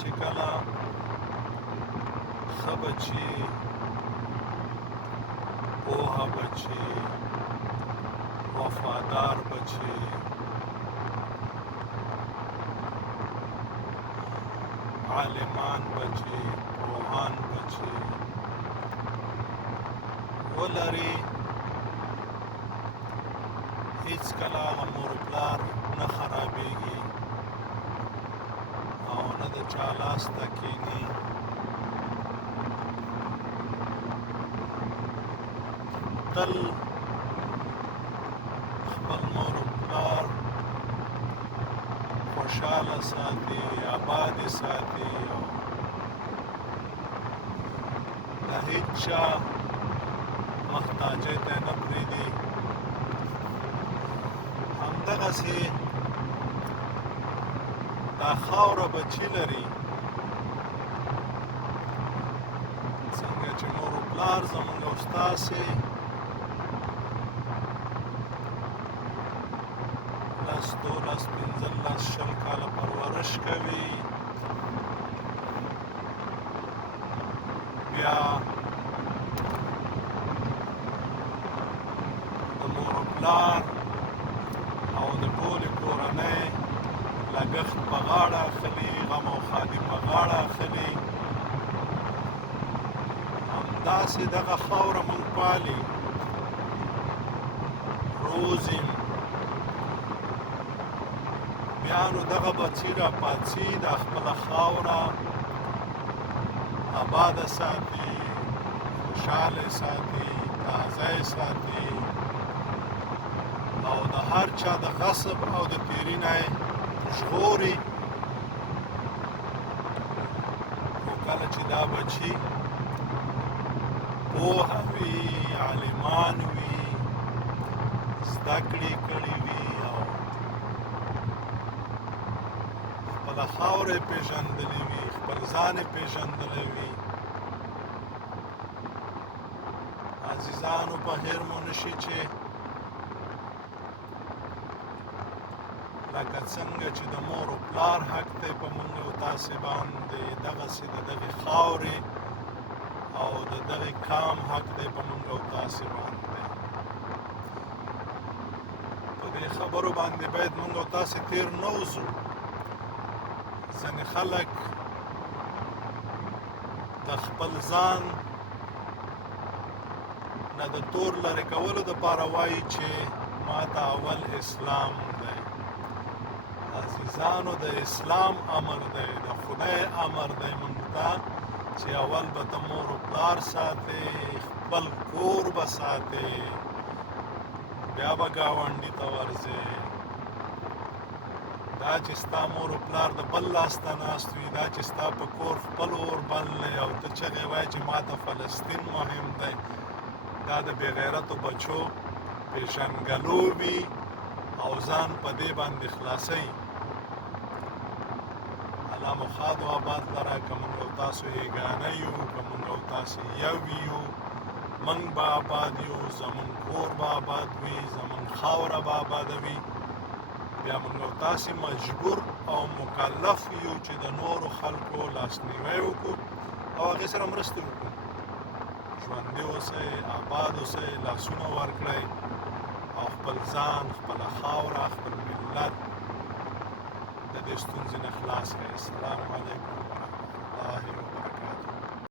چې کله ښه بچي، پوهه بچي، وفادار بچي، عالمان بچي، پوهان بچي ولري، هیڅکله هغه مور و پلار نه خرابېږي او نه د چا لاس ته کښېني. تل خپل مور و پلار خوشحاله ساتي، آباد یې ساتي او د هېڅ چا محتاجۍ ته یې نه پرېږدي. همدغسې دا خاوره بچي لري، څنګه چې مور و پلار زموږ او ستاسې 10 12 15 20 کاله پرورش کوي، بیا د مور و پلار او د ټولې کورنۍ لګښت په غاړه اخلي، غم او ښادي په غاړه اخلي. همداسې دغه خاوره موږ پالي، روزي، بیا نو دغه بچي راپاڅي، دا خپله خاوره آباده ساتي، خوشحاله ساتي، تازه یې ساتي او د هر چا د غصب او د تېري نه یې ژغوري. خو کله چې دا بچي پوهه وي، عالمان وي، زده کړې کړي وي او خپله خاوره یې پېژندلې وي، خپل ځان یې پېژندلی وي، عزیزانو په هېر مو نه شي چې لکه څنګه چې د مور و پلار حق دی په موږ او تاسې باندې، دغسې د دغې خاورې او د دغې قام حق دی په موږ او تاسې باندې. په دې خبرو باندې باید موږ او تاسې تېر نه وځو. ځینې خلک د خپل ځان نه د تور لرې کولو دپاره وایي چې ما ته اول اسلام دی. عزیزانو د اسلام امر دی، د خدای امر دی موږ ته چې اول به ته مور و پلار ساتې، خپل کور به ساتې، بیا به ګاونډي ته ورځې. دا چې ستا مور و پلار د بل لاس ته ناست وي، دا چې ستا په کور خپل اور بل دی او ته چغې وایې چې ما ته فلسطین مهم دی، دا د بې غیرتو بچو پېژنګلو وي او ځان په دې باندې خلاصوي. الله مو ښاد او آباد لره. که موږ او تاسو یګانه یو، که موږ او تاسو یو یو، موږ به آباد یو، زموږ کور به آباد وي، زموږ خاوره به آباده وي. بیا موږ او تاسې مجبور او مکلف یو چې د نورو خلکو لاسنیوی وکړو او هغې سره مرستې وکړو. ژوندي اوسئ، آباد اوسئ، لاسونه ورکړئ او خپل ځان، خپله خاوره، خپل ملت د دې ستونزې نه خلاص کړئ. السلام علیکم ورحمة الله وبرکاته.